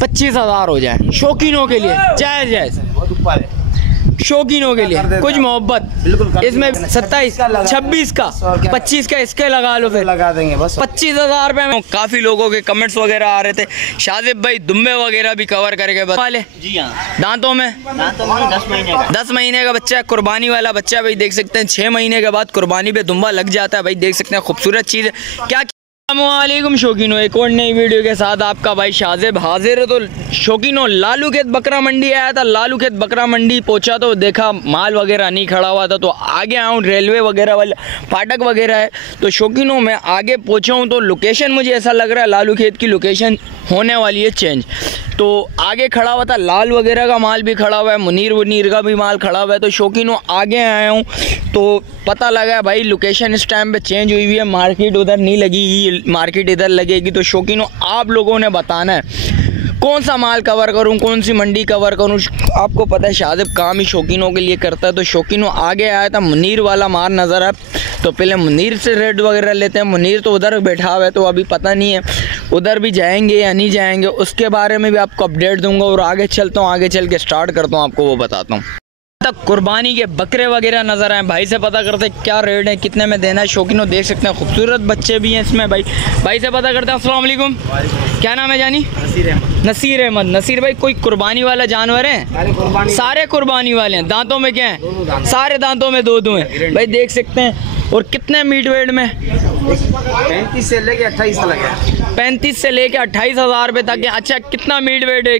25,000 हो जाए शौकीनों के लिए, जायज़ जायज़ शौकीनों के लिए, कुछ मोहब्बत। इसमें 27 26 का 25 का इसके लगा लो, फिर लगा देंगे बस 25,000 रुपये में। काफ़ी लोगों के कमेंट्स वगैरह आ रहे थे, शाजिब भाई दुम्बे वगैरह भी कवर करके वाले। जी हाँ, दांतों में 10 महीने का बच्चा है, कुर्बानी वाला बच्चा है भाई, देख सकते हैं 6 महीने के बाद कुर्बानी पे दुम्बा लग जाता है भाई, देख सकते हैं खूबसूरत चीज़ है। क्या अस्सलामुअलैकुम शौकीनों, एक और नई वीडियो के साथ आपका भाई शाजिब हाजिर है। तो शौकीनों, लालू खेत बकरा मंडी आया था, लालू खेत बकरा मंडी पहुंचा तो देखा माल वगैरह नहीं खड़ा हुआ था, तो आगे आऊँ रेलवे वगैरह वाले फाटक वगैरह है। तो शौकीनों मैं आगे पहुंचा हूँ तो लोकेशन मुझे ऐसा लग रहा है लालू खेत की लोकेशन होने वाली है चेंज। तो आगे खड़ा हुआ था लाल वगैरह का माल भी खड़ा हुआ है, मुनीर का भी माल खड़ा हुआ है। तो शौकीनों आगे आया हूँ तो पता लगा भाई लोकेशन इस टाइम पे चेंज हुई हुई है, मार्केट उधर नहीं लगेगी, मार्केट इधर लगेगी। तो शौकीनों आप लोगों ने बताना है कौन सा माल कवर करूं, कौन सी मंडी कवर करूं। आपको पता है शाजिब काम ही शौकीनों के लिए करता है। तो शौकीनों आगे आया था, मुनीर वाला माल नज़र है, तो पहले मुनीर से रेट वगैरह लेते हैं। मुनीर तो उधर बैठा हुआ है तो अभी पता नहीं है उधर भी जाएंगे या नहीं जाएंगे, उसके बारे में भी आपको अपडेट दूंगा। और आगे चलता हूँ, आगे चल के स्टार्ट करता हूँ, आपको वो बताता हूँ। तक कुर्बानी के बकरे वगैरह नज़र आए, भाई से पता करते क्या रेट है, कितने में देना है। शौकीनों देख सकते हैं खूबसूरत बच्चे भी हैं इसमें, भाई से पता करते हैं। अस्सलाम वालेकुम, क्या नाम है जानी? नसीर अहमद। नसीर भाई कोई कुर्बानी वाला जानवर है? सारे कुर्बानी वाले हैं। दांतों में क्या है? सारे दांतों में दो हैं भाई, देख सकते हैं। और कितने मीट वेट में? 35 से लेके 28 तक। 35 से लेके 28,000 रुपये तक है। अच्छा, कितना मीट वेट है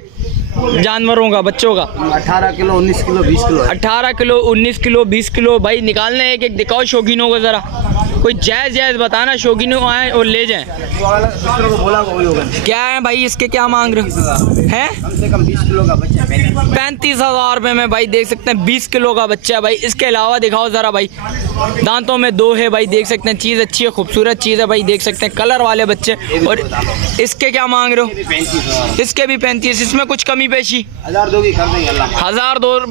जानवरों का, बच्चों का? 18 kilo 19 kilo 20 kilo. 18 kilo 19 kilo 20 kilo भाई निकालना, एक एक दिखाओ शौकीनों को ज़रा, कोई जायज़ बताना, शौकीनों आए और ले जाएं। क्या है भाई इसके, क्या मांग रहे हैं? कम से कम 20 किलो का बच्चा है, 35,000 रुपये में भाई, देख सकते हैं 20 किलो का बच्चा है भाई। इसके अलावा दिखाओ ज़रा भाई, दांतों में 2 है भाई, देख सकते हैं चीज़ अच्छी है, खूबसूरत चीज़ है भाई, देख सकते हैं कलर वाले बच्चे। और इसके क्या मांग रहे हो? इसके भी 35। इसमें कुछ कमी पेशी? 1002 की कर देंगे, 1002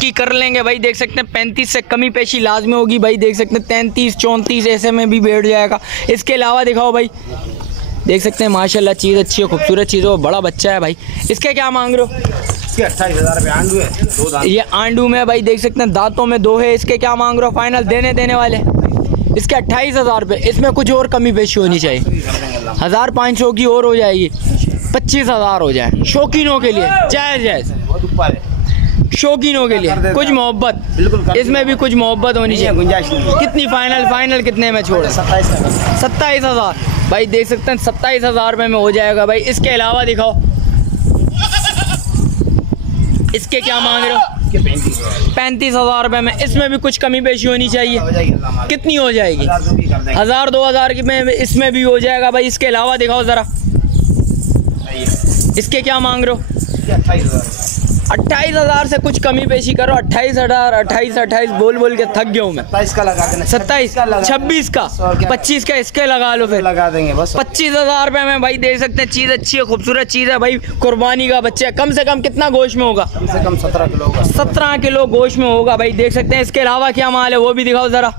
की कर लेंगे भाई, देख सकते हैं 35 से कमी पेशी लाजमी होगी भाई, देख सकते हैं 33 34 ऐसे में भी बैठ जाएगा। इसके अलावा दिखाओ भाई, देख सकते हैं माशाल्लाह चीज़ अच्छी है, खूबसूरत चीज़ है, बड़ा बच्चा है भाई। इसके क्या मांग रहे हो? 28,000 रुपये आंडू है, 2 दांत। ये आंडू में भाई, देख सकते हैं दांतों में 2 है। इसके क्या मांग रहे हो फाइनल देने वाले? इसके 28,000 रुपये। इसमें कुछ और कमी पेशी होनी चाहिए, 1,500 की और हो जाएगी, 25,000 हो जाए शौकीनों के लिए, जायज़ शौकीनों के लिए, कुछ मोहब्बत। इसमें भी कुछ मोहब्बत होनी चाहिए, गुंजाइश नहीं। कितनी फाइनल कितने में छोड़? 27,000 भाई, देख सकते हैं 27,000 रुपये में हो जाएगा भाई। इसके अलावा दिखाओ, इसके क्या मांग रहे हो? 35,000 रुपये में। इसमें भी कुछ कमी पेशी होनी चाहिए, कितनी हो जाएगी? 1,000 2,000 की में इसमें भी हो जाएगा भाई। इसके अलावा दिखाओ ज़रा, इसके क्या मांग रहे हो? 28,000 से कुछ कमी पेशी करो। 28 बोल के थक गया हूँ मैं। 27 का लगा देना, 27 26 का 25 का इसके लगा लो, फिर लगा देंगे बस 25,000 रुपये में भाई, देख सकते हैं चीज़ अच्छी है, खूबसूरत चीज़ है भाई, कुर्बानी का बच्चा है। कम से कम कितना गोश्त में होगा? कम से कम 17 किलो होगा। 17 किलो गोश्त में होगा भाई, देख सकते हैं। इसके अलावा क्या माल है वो भी दिखाओ ज़रा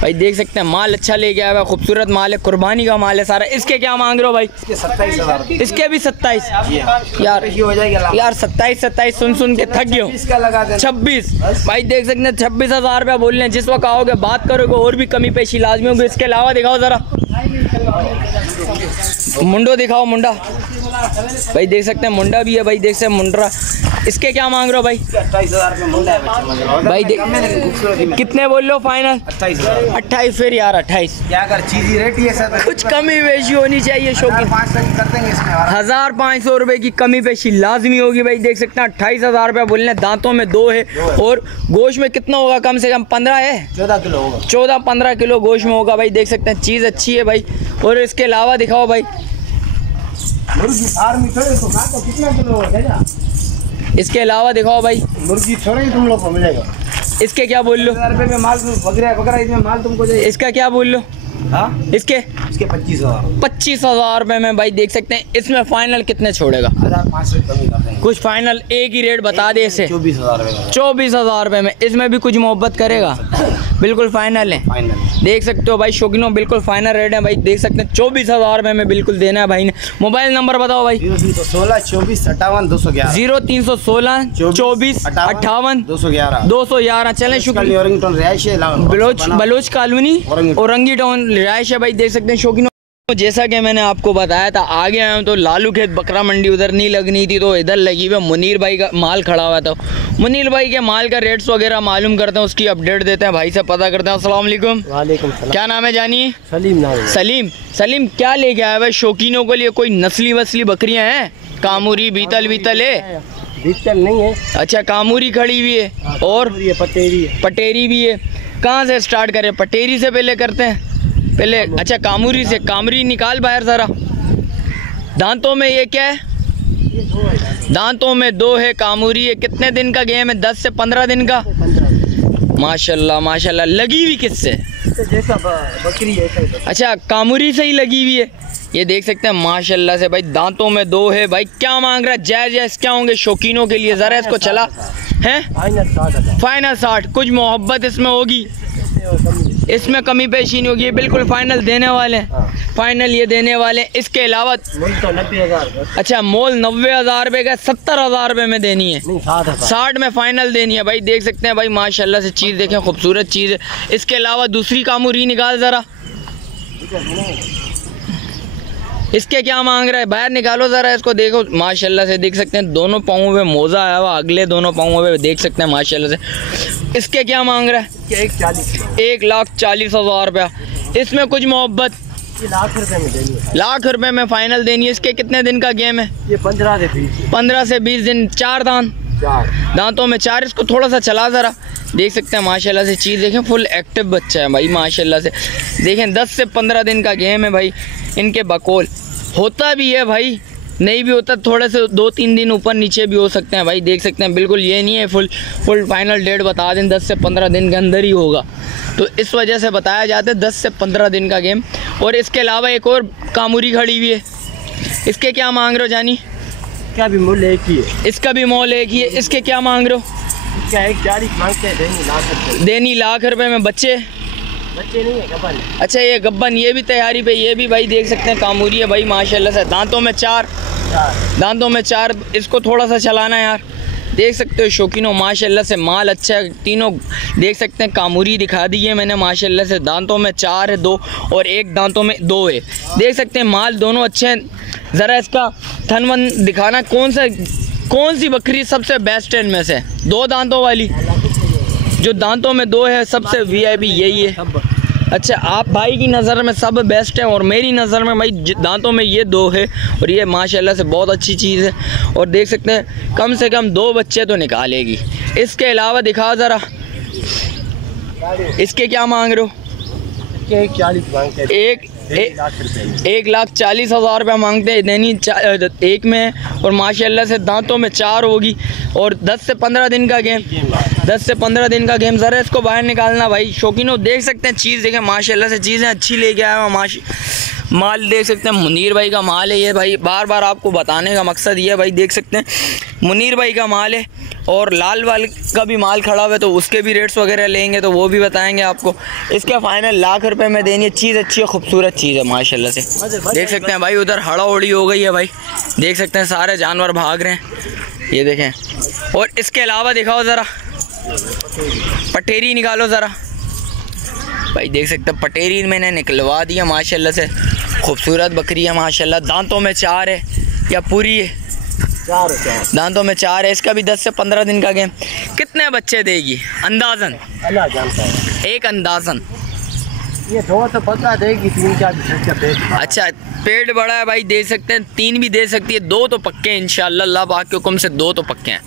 भाई, देख सकते हैं माल अच्छा लेके आया हुआ, खूबसूरत माल है, कुर्बानी का माल है सारा। इसके क्या मांग रहे हो भाई? इसके 27,000। इसके भी 27 यार हो जाएगी यार, 27 सुन के थक गया हूँ। 26 भाई, देख सकते हैं 26,000 रुपया बोल रहे हैं। जिस वक्त आओगे बात करोगे और भी कमी पेशी लाजमी होगी। इसके अलावा दिखाओ ज़रा, मुंडो दिखाओ, मुंडा भाई, देख सकते हैं मुंडा भी है भाई, देख सकते हैं मुंडरा। इसके क्या मांग रहे हो भाई? 28,000 मुंडा है भाई, कितने बोल लो फाइनल? 28 फिर यार 28 क्या कर चीज़ रेट ये सर, कुछ कमी पेशी होनी चाहिए शौकीन। 1,500 कर देंगे इसमें, 1,500 रुपये की कमी पेशी लाजमी होगी भाई, देख सकते हैं 28,000 रुपये बोलने। दांतों में 2 है और गोश्त में कितना होगा? कम से कम 15 है, 14 किलो होगा, 14-15 किलो गोश्त में होगा भाई, देख सकते हैं चीज़ अच्छी है भाई। और इसके अलावा दिखाओ भाई, मुर्गी फार्म तो कितना किलो होगा? इसके अलावा दिखाओ भाई, मुर्गी छोड़े तुम लोग को मिलेगा। इसके क्या बोल लो? 1,000 रुपये में माल बकरा इसमें माल तुमको चाहिए। इसका क्या बोल लो? हाँ, इसके 25,000 रुपये में भाई, देख सकते हैं। इसमें फाइनल कितने छोड़ेगा? 1,500 कमी कर देंगे। कुछ फाइनल एक ही रेट बता दे इसे, 24,000 रुपये। 24,000 रुपये में। इसमें भी कुछ मोहब्बत करेगा? बिल्कुल फाइनल है, फाइनल। देख सकते हो भाई शौकीनों, बिल्कुल फाइनल रेट है भाई, देख सकते हैं 24,000 रुपये में बिल्कुल देना है भाई ने। मोबाइल नंबर बताओ भाई। 0316 24 58 211 0316 24 58 211। चलें, शुक्रिया। बलोच कॉलोनी औरंगी टाउन रिहाइश है भाई, देख सकते हैं शौकीनों। जैसा कि मैंने आपको बताया था, आगे आया हूँ तो लालू खेत बकरा मंडी उधर नहीं लगनी थी तो इधर लगी हुई। मुनीर भाई का माल खड़ा हुआ था, मुनीर भाई के माल का रेट्स वगैरह मालूम करते हैं, उसकी अपडेट देते हैं, भाई से पता करते हैं। अस्सलाम वालेकुम। वालेकुम सलाम। क्या नाम है जानिए? सलीम नाम है। सलीम क्या लेके आया भाई शौकीनों के लिए? कोई नस्ली वसली बकरियां हैं? कामूरी बीतल है? बीतल नहीं है। अच्छा, कामूरी खड़ी हुई है और पटेरी भी है। कहाँ से स्टार्ट करें? पटेरी से पहले करते हैं पहले। अच्छा, कामूरी से। कामूरी निकाल बाहर ज़रा। दांतों में ये क्या है? दांतों में 2 है, कामूरी है। कितने दिन का गेम है? 10 से 15 दिन का। माशाल्लाह माशाल्लाह। लगी हुई किससे? जैसा बकरी है। अच्छा, कामूरी से ही लगी हुई है। ये देख सकते हैं माशाल्लाह से भाई, दांतों में 2 है भाई। क्या मांग रहा है? जायज़ क्या होंगे शौकीनों के लिए? ज़रा इसको चला हैं। फाइनल 60। कुछ मोहब्बत इसमें होगी, इसमें कमी पेशी नहीं होगी। ये बिल्कुल फाइनल देने वाले हैं, फाइनल ये देने वाले हैं। इसके अलावा तो 90,000। अच्छा, मोल 90,000 रुपये का, 70,000 रुपये में देनी है। 60 में फाइनल देनी है भाई, देख सकते हैं भाई माशाल्लाह से। चीज़ देखें, खूबसूरत चीज़ है। इसके अलावा दूसरी कामूरी निकाल ज़रा। इसके क्या मांग रहा है? बाहर निकालो ज़रा इसको, देखो माशाल्लाह से। देख सकते हैं दोनों पाँवों पे मोज़ा आया हुआ, अगले दोनों पाँवों पे देख सकते हैं माशाल्लाह से। इसके क्या मांग रहा है? 1,40,000 रुपया। इसमें कुछ मोहब्बत? लाख रुपए में देनी है। लाख रुपए में फाइनल देनी है। इसके कितने दिन का गेम है? ये 15 से 20 दिन। 4 दांतों में 4। इसको थोड़ा सा चला ज़रा, देख सकते हैं माशाल्लाह से। चीज़ देखें, फुल एक्टिव बच्चा है भाई माशाल्लाह से। देखें 10 से 15 दिन का गेम है भाई। इनके बकोल होता भी है भाई, नहीं भी होता, थोड़े से 2-3 दिन ऊपर नीचे भी हो सकते हैं भाई, देख सकते हैं। बिल्कुल ये नहीं है फुल फाइनल डेट बता दें 10 से 15 दिन के अंदर ही होगा, तो इस वजह से बताया जाता है 10 से 15 दिन का गेम। और इसके अलावा एक और कामूरी खड़ी हुई है। इसके क्या मांग रहे हो जानी? इसका भी मोल एक ही है। इसका भी मोल एक ही है। इसके क्या मांग रहे हो? इसका 1,40 मांगते हैं, देनी लाख रुपए में। बच्चे नहीं है, गब्बन है। अच्छा, ये गब्बन, ये भी तैयारी पे। ये भी भाई देख सकते हैं कामूरी है भाई माशाल्लाह से। दांतों में 4। इसको थोड़ा सा चलाना है यार, देख सकते हो शौकीनों माशाल्लाह से। माल अच्छा है, तीनों देख सकते हैं। कामूरी दिखा दी है मैंने माशाल्लाह से। दांतों में 4 है, 2 और एक दांतों में 2 है, देख सकते हैं। माल दोनों अच्छे हैं। ज़रा इसका थन वन दिखाना। कौन सी बकरी सबसे बेस्ट है इनमें से? 2 दांतों वाली, जो दांतों में 2 है, सबसे VIP यही है। अच्छा, आप भाई की नज़र में सब बेस्ट है और मेरी नज़र में भाई दांतों में ये 2 है और ये माशाल्लाह से बहुत अच्छी चीज़ है। और देख सकते हैं कम से कम 2 बच्चे तो निकालेगी। इसके अलावा दिखाओ ज़रा, इसके क्या मांग रहे हो? 1,40 मांगते हैं। 1,40,000 रुपये मांगते हैं। देनी एक में और माशाल्लाह से दांतों में 4 होगी और 10 से 15 दिन का गेम। 10 से 15 दिन का गेम। ज़रा इसको बाहर निकालना भाई शौकीनों, देख सकते हैं। चीज़ देखें माशाल्लाह से, चीज़ें अच्छी लेके आया हुआ। माल देख सकते हैं, मुनीर भाई का माल है ये भाई। बार बार आपको बताने का मकसद ये है भाई, देख सकते हैं मुनीर भाई का माल है। और लाल वाल का भी माल खड़ा हुआ है, तो उसके भी रेट्स वगैरह लेंगे तो वो भी बताएंगे आपको। इसके फाइनल लाख रुपए में देनी है। चीज़ अच्छी है, खूबसूरत चीज़ है माशाल्लाह से। देख सकते हैं भाई, उधर हड़ा उड़ी हो गई है भाई, देख सकते हैं सारे जानवर भाग रहे हैं, ये देखें। और इसके अलावा दिखाओ ज़रा, पटेरी निकालो ज़रा भाई, देख सकते हैं पटेरी मैंने निकलवा दिया माशाल्लाह से। खूबसूरत बकरी है माशाल्लाह। दांतों में 4 है या पूरी है? 4 है। दांतों में 4 है। इसका भी 10 से 15 दिन का गेम। कितने बच्चे देगी अंदाजन? अल्लाह जानता है। एक अंदाजन ये 2 तो पता देगी, 3-4 पेट। अच्छा, पेट बड़ा है भाई, दे सकते हैं। 3 भी दे सकती है, 2 तो पक्के हैं इंशाल्लाह। अल्लाह पाक के हुक्म से 2 तो पक्के हैं।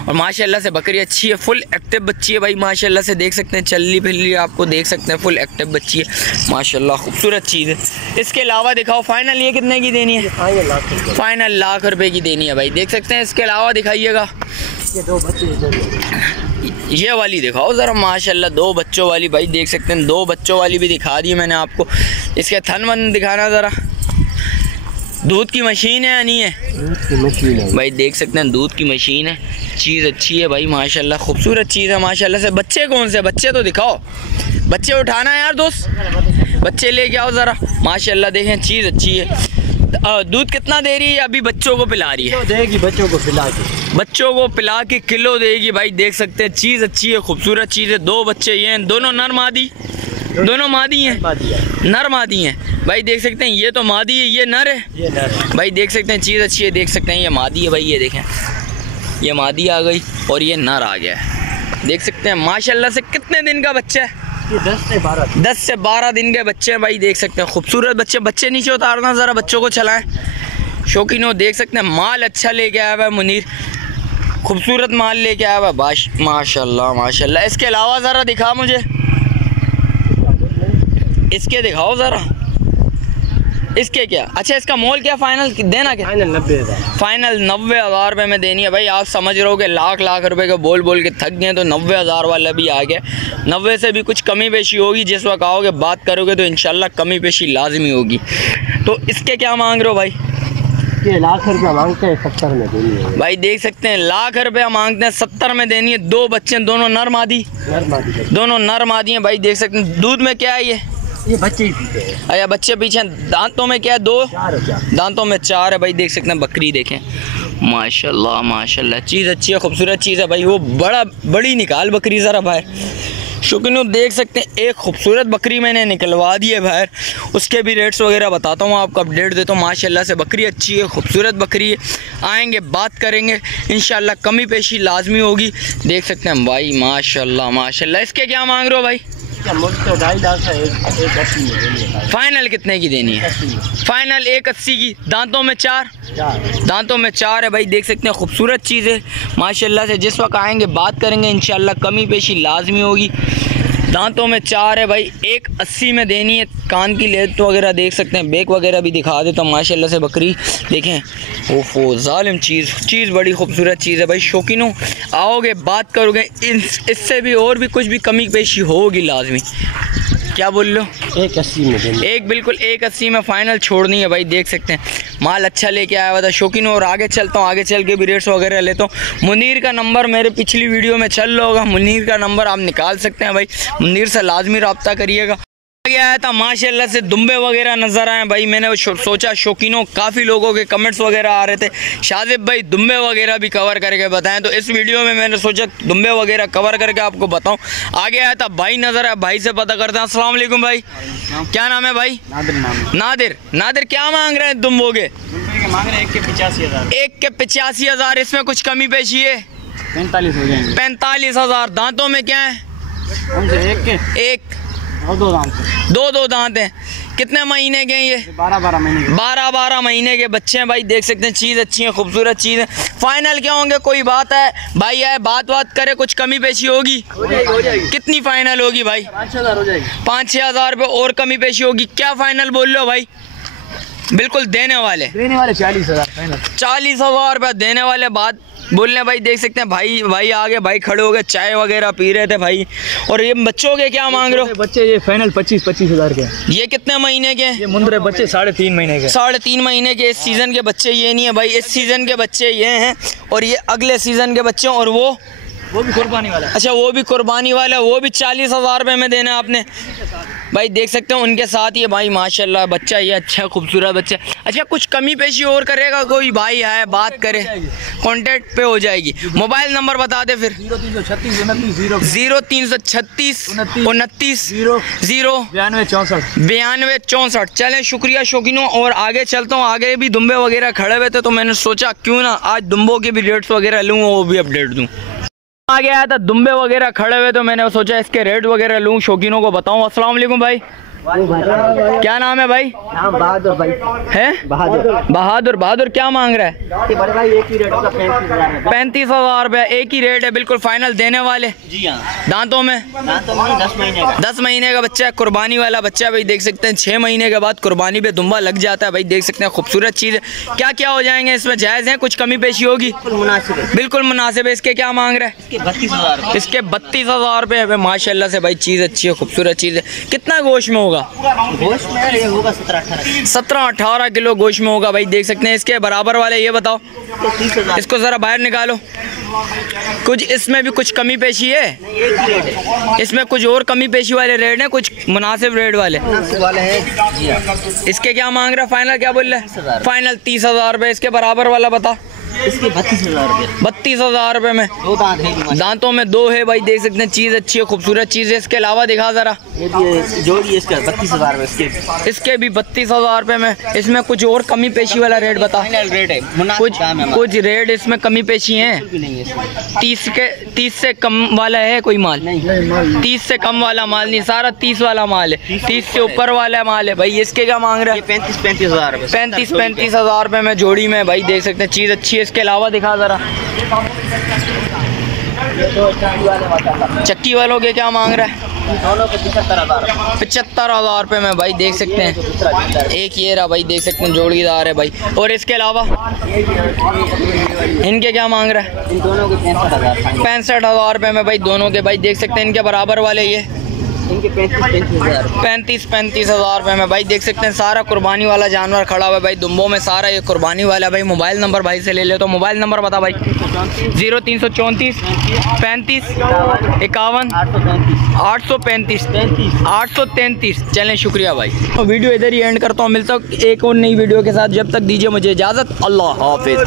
और माशाल्लाह से बकरी अच्छी है, फुल एक्टिव बच्ची है भाई माशाल्लाह से। देख सकते हैं चलनी फिरली आपको देख सकते हैं, फुल एक्टिव बच्ची है माशाल्लाह, खूबसूरत चीज़ है। इसके अलावा दिखाओ फाइनल, ये कितने की देनी है? फाइनल लाख रुपए की देनी है भाई, देख सकते हैं। इसके अलावा दिखाइएगा, ये 2 बच्चे, ये वाली दिखाओ ज़रा माशाल्लाह, 2 बच्चों वाली भाई, देख सकते हैं 2 बच्चों वाली भी दिखा दी मैंने आपको। इसके थन वन दिखाना ज़रा। दूध की मशीन है या नहीं है? दूध की मशीन है भाई, देख सकते हैं दूध की मशीन है। चीज़ अच्छी है भाई माशाल्लाह, खूबसूरत चीज़ है माशाल्लाह से। बच्चे कौन से? बच्चे तो दिखाओ, बच्चे उठाना है यार दोस्त, बच्चे लेके आओ ज़रा। माशाल्लाह देखें चीज़ अच्छी है। दूध कितना दे रही है? अभी बच्चों को पिला रही है, देगी बच्चों को पिला के, बच्चों को पिला के किलो देगी भाई। देख सकते हैं चीज़ अच्छी है, खूबसूरत चीज़ है। 2 बच्चे ये हैं, दोनों नर मादी, दोनों मादी हैं, नर मादी हैं भाई। देख सकते हैं ये तो मादी है, ये नर है, ये नर है भाई। देख सकते हैं चीज़ अच्छी है, देख सकते हैं ये मादी है भाई। ये देखें ये मादी आ गई और ये नर आ गया है। देख सकते हैं माशाल्लाह से। कितने दिन का बच्चा है? ये 10 से 12 दिन के बच्चे हैं भाई। देख सकते हैं खूबसूरत बच्चे। बच्चे नीचे उतारना ज़रा, बच्चों को चलाएं शौकीनों। देख सकते हैं माल अच्छा लेके आया हुआ है मुनीर, खूबसूरत माल लेके आया हुआ है माशाल्लाह माशाल्लाह। इसके अलावा ज़रा दिखा मुझे, इसके दिखाओ ज़रा, इसके क्या? अच्छा इसका मोल क्या फाइनल देना? क्या फाइनल 90,000, फाइनल 90,000 रुपये में देनी है भाई। आप समझ रहे हो कि लाख लाख रुपए के बोल बोल के थक गए, तो 90,000 वाला भी आ गया। 90 से भी कुछ कमी पेशी होगी, जिस वक्त आओगे बात करोगे तो इंशाल्लाह कमी पेशी लाजमी होगी। तो इसके क्या मांग रहे हो भाई? ये लाख रुपया मांगते हैं, 70 में देनी है भाई। देख सकते हैं लाख रुपया मांगते हैं, 70 में देनी है। 2 बच्चे, दोनों नर मादी, दोनों नर मादी हैं भाई। देख सकते हैं दूध में क्या है? ये बच्चे ही पीते हैं। अरे बच्चे पीछे। दांतों में क्या है? 2 दांतों में 4 है भाई। देख सकते हैं बकरी देखें माशाल्लाह माशाल्लाह। चीज़ अच्छी है, खूबसूरत चीज़ है भाई। वो बड़ी निकाल बकरी ज़रा बाहर शौकीनों। देख सकते हैं एक खूबसूरत बकरी मैंने निकलवा दी है बाहर। उसके भी रेट्स वगैरह बताता हूँ आपको, अपडेट देता हूँ। माशाल्लाह से बकरी अच्छी है, खूबसूरत बकरी है। आएंगे बात करेंगे इंशाल्लाह, कमी पेशी लाजमी होगी। देख सकते हैं भाई माशाल्लाह माशाल्लाह। इसके क्या मांग रहे हो भाई? तो 2.5 लाख है, 180 में देनी है। फाइनल कितने की देनी है? फाइनल 180 की। दांतों में 4, दांतों में 4 है भाई। देख सकते हैं खूबसूरत चीज़ है माशाल्लाह से। जिस वक्त आएंगे बात करेंगे इंशाल्लाह, कमी पेशी लाजमी होगी। दांतों में 4 है भाई। 180 में देनी है। कान की लेट वगैरह देख सकते हैं, बेक वगैरह भी दिखा देता हूँ माशाल्लाह से। बकरी देखें, ओफो जालिम चीज़ बड़ी खूबसूरत चीज़ है भाई। शौकीनों आओगे बात करोगे, इससे भी और भी कुछ भी कमी पेशी होगी लाजमी। क्या बोल लो? 180 में देनी, बिल्कुल 180 में फ़ाइनल छोड़नी है भाई। देख सकते हैं माल अच्छा लेके आया हुआ था शौकीनों। और आगे चलता हूँ, आगे चल के भी रेट्स वगैरह लेता हूँ। मुनीर का नंबर मेरे पिछली वीडियो में चल रहा होगा, मुनीर का नंबर आप निकाल सकते हैं भाई। मुनीर से लाजमी रब्ता करिएगा। आगे आया था माशाल्लाह से दुम्बे वगैरह नज़र आए भाई। मैंने सोचा शौकीनों, काफ़ी लोगों के कमेंट्स वगैरह आ रहे थे शाजिब भाई दुम्बे वगैरह भी कवर करके बताएं, तो इस वीडियो में मैंने सोचा दुम्बे वगैरह कवर करके आपको बताऊं। आगे आया था भाई नज़र आया, भाई से पता करते हैं। अस्सलाम वालेकुम भाई, क्या नाम है भाई? नादिर। नादिर क्या मांग रहे हैं दुम्बों के? मांग रहे हैं 1 के 85,000। 1 के 85,000। इसमें कुछ कमी पेशी है? 45 हो जाएंगे। 45,000। दांतों में क्या है? एक 2 दांत हैं। कितने महीने के हैं ये? 12 महीने के। 12 महीने के बच्चे हैं भाई। देख सकते हैं चीज़ अच्छी है, खूबसूरत चीज़ है। फाइनल क्या होंगे? कोई बात है भाई, आए बात करे, कुछ कमी पेशी होगी? हो जाएगी। कितनी फाइनल होगी भाई? 5,000 हो जाएगी। 5-6 हज़ार रुपये और कमी पेशी होगी। क्या फाइनल बोल लो भाई? बिल्कुल देने वाले 40,000 फाइनल। 40,000 रुपये देने वाले बात बोलने भाई। देख सकते हैं भाई आगे भाई खड़े हो गए, चाय वगैरह पी रहे थे भाई। और ये बच्चों के क्या मांग रहे हो? बच्चे ये फाइनल 25,000 के। ये कितने महीने के? ये मुंदरे बच्चे 3.5 महीने के। 3.5 महीने के। इस सीज़न के बच्चे ये नहीं है भाई, इस सीज़न के बच्चे ये हैं और ये अगले सीज़न के बच्चे। और वो भी कुर्बानी वाला। अच्छा वो भी कुर्बानी वाला, वो भी 40,000 रुपये में देना आपने भाई। देख सकते हैं उनके साथ ये भाई माशाल्लाह बच्चा ये अच्छा खूबसूरत बच्चा। अच्छा कुछ कमी पेशी और करेगा कोई भाई आए बात करे, कॉन्टेक्ट पे हो जाएगी। मोबाइल नंबर बता दे फिर। 0336 29 0 92 64। चलें शुक्रिया शौकीनों। और आगे चलता हूँ, आगे भी दुम्बे वगैरह खड़े हुए थे तो मैंने सोचा क्यों ना आज दुम्बों के भी रेट्स वगैरह लूँ, वो भी अपडेट दूँ। आगे आया था दुम्बे वगैरह खड़े हुए तो मैंने सोचा इसके रेट वगैरह लूँ, शौकीनों को बताऊँ। अस्सलाम वालेकुम भाई, क्या नाम है भाई? नाम बहादुर भाई है। बहादुर। बहादुर क्या मांग रहा है? बड़े भाई एक ही रेट होगा 35,000। 35,000 रुपये एक ही रेट है, बिल्कुल फाइनल देने वाले। जी हाँ। दांतों में 10 महीने का। 10 महीने का बच्चा है, कुर्बानी वाला बच्चा है भाई। देख सकते हैं 6 महीने के बाद कुर्बानी पे दुम्बा लग जाता है भाई। देख सकते हैं खूबसूरत चीज़ है। क्या क्या हो जाएंगे इसमें? जायज़ है? कुछ कमी पेशी होगी? बिल्कुल मुनासिब है। इसके क्या मांग रहा है? 32,000। इसके 32,000 रुपये है माशाल्लाह से भाई। चीज़ अच्छी है, खूबसूरत चीज़ है। कितना गोश्त में होगा? गोश्त में ये होगा 17-18 किलो गोश्त में होगा भाई। देख सकते हैं। इसके बराबर वाले ये बताओ, 30,000। इसको ज़रा बाहर निकालो। कुछ इसमें भी कुछ कमी पेशी है? इसमें कुछ और कमी पेशी वाले रेट हैं, कुछ मुनासिब रेट वाले हैं। इसके क्या मांग रहा है? फाइनल क्या बोल रहा है? फाइनल 30,000 रुपये। इसके बराबर वाला बता। इसके 32,000 रुपये। 32,000 रुपये में। 2 दांत है, दांतों में 2 है भाई, देख सकते हैं। चीज़ अच्छी है, खूबसूरत चीज़ है। इसके अलावा दिखा ज़रा। ये भी जोड़ी है इसका 32,000 रुपये। इसके भी 32,000 रुपये में। इसमें कुछ और कमी पेशी वाला रेट बता। फाइनल रेट है, कुछ रेट इसमें कमी पेशी हैं? 30 से कम वाला है कोई माल? 30 से कम वाला माल नहीं, सारा 30 वाला माल है। 30 से ऊपर वाला माल है भाई। इसके क्या मांग रहा है? 35,000 रुपये। 35,000 रुपये में जोड़ी में भाई, देख सकते हैं। चीज़ अच्छी है। इसके अलावा दिखा ज़रा। चक्की वालों के क्या मांग रहा है? दोनों के 75,000। 75,000 रुपये में भाई, देख सकते हैं। एक ये रहा भाई, देख सकते हैं, जोड़ीदार है भाई। और इसके अलावा इनके क्या मांग रहा है? इन दोनों के 65,000। 65,000 रुपये में भाई, दोनों के भाई, देख सकते हैं। इनके बराबर वाले ये इनके 35,000। 35,000 रुपये में भाई, देख सकते हैं। सारा कुर्बानी वाला जानवर खड़ा हुआ है भाई, दुम्बों में सारा ये कुर्बानी वाला है भाई। मोबाइल नंबर भाई से ले ले, तो मोबाइल नंबर बता भाई। 0334 35 51 835। चलें, शुक्रिया भाई। तो वीडियो इधर ही एंड करता हूँ। मिलता हूँ एक और नई वीडियो के साथ। जब तक दीजिए मुझे इजाज़त। अल्लाह हाफिज़।